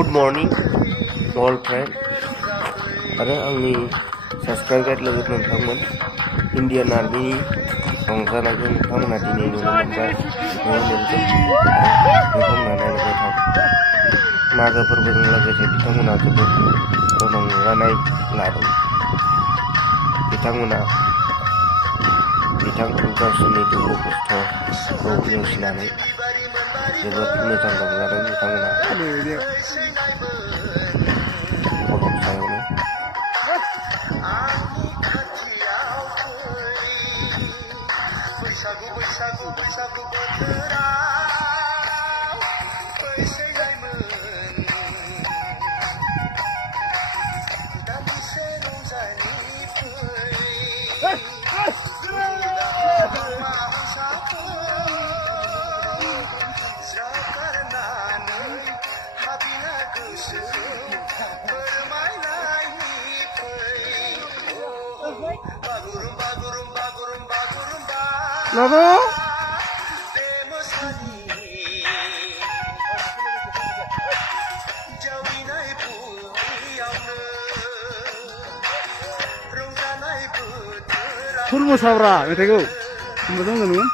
Good morning all friend आरो आंनि subscriber लोगो नोंथांमोन इंडियन आर्मी रंजानायखौ नोंथांमोना दिनै नुनो मोनबाय नोंथांमोना नायबाय थां मागो फोरबोजों लोगोसे बिथांमोना जोबोद रंजानाय लादों बिथांमोना गावसोरनि दुखु खस्थ'खौ नेवसिनानै जोबोद मोजां रंजादों बिथांमोना खलम सायावनो Lado Kurma sabra metego betul nggak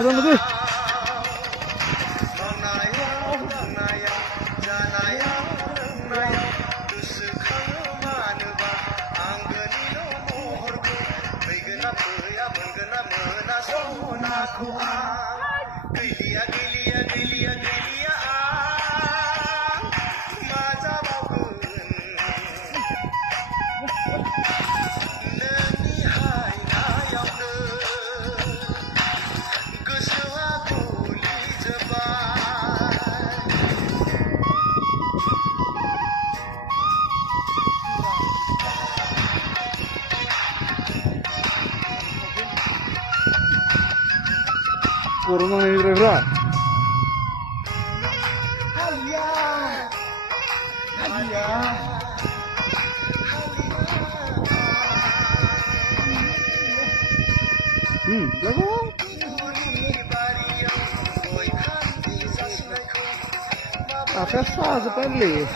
Aduh, betul. Kurma ini berapa? Berapa? Apa sah sekali?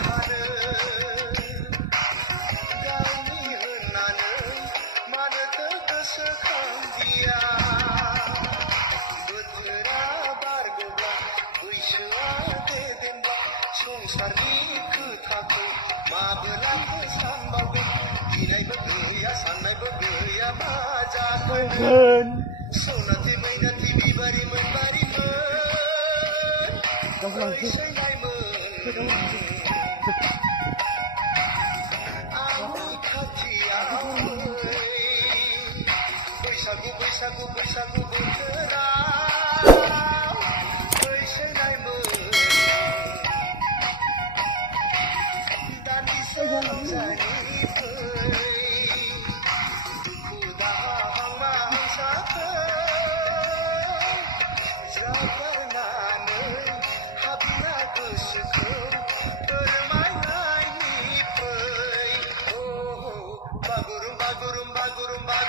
Bagurumba,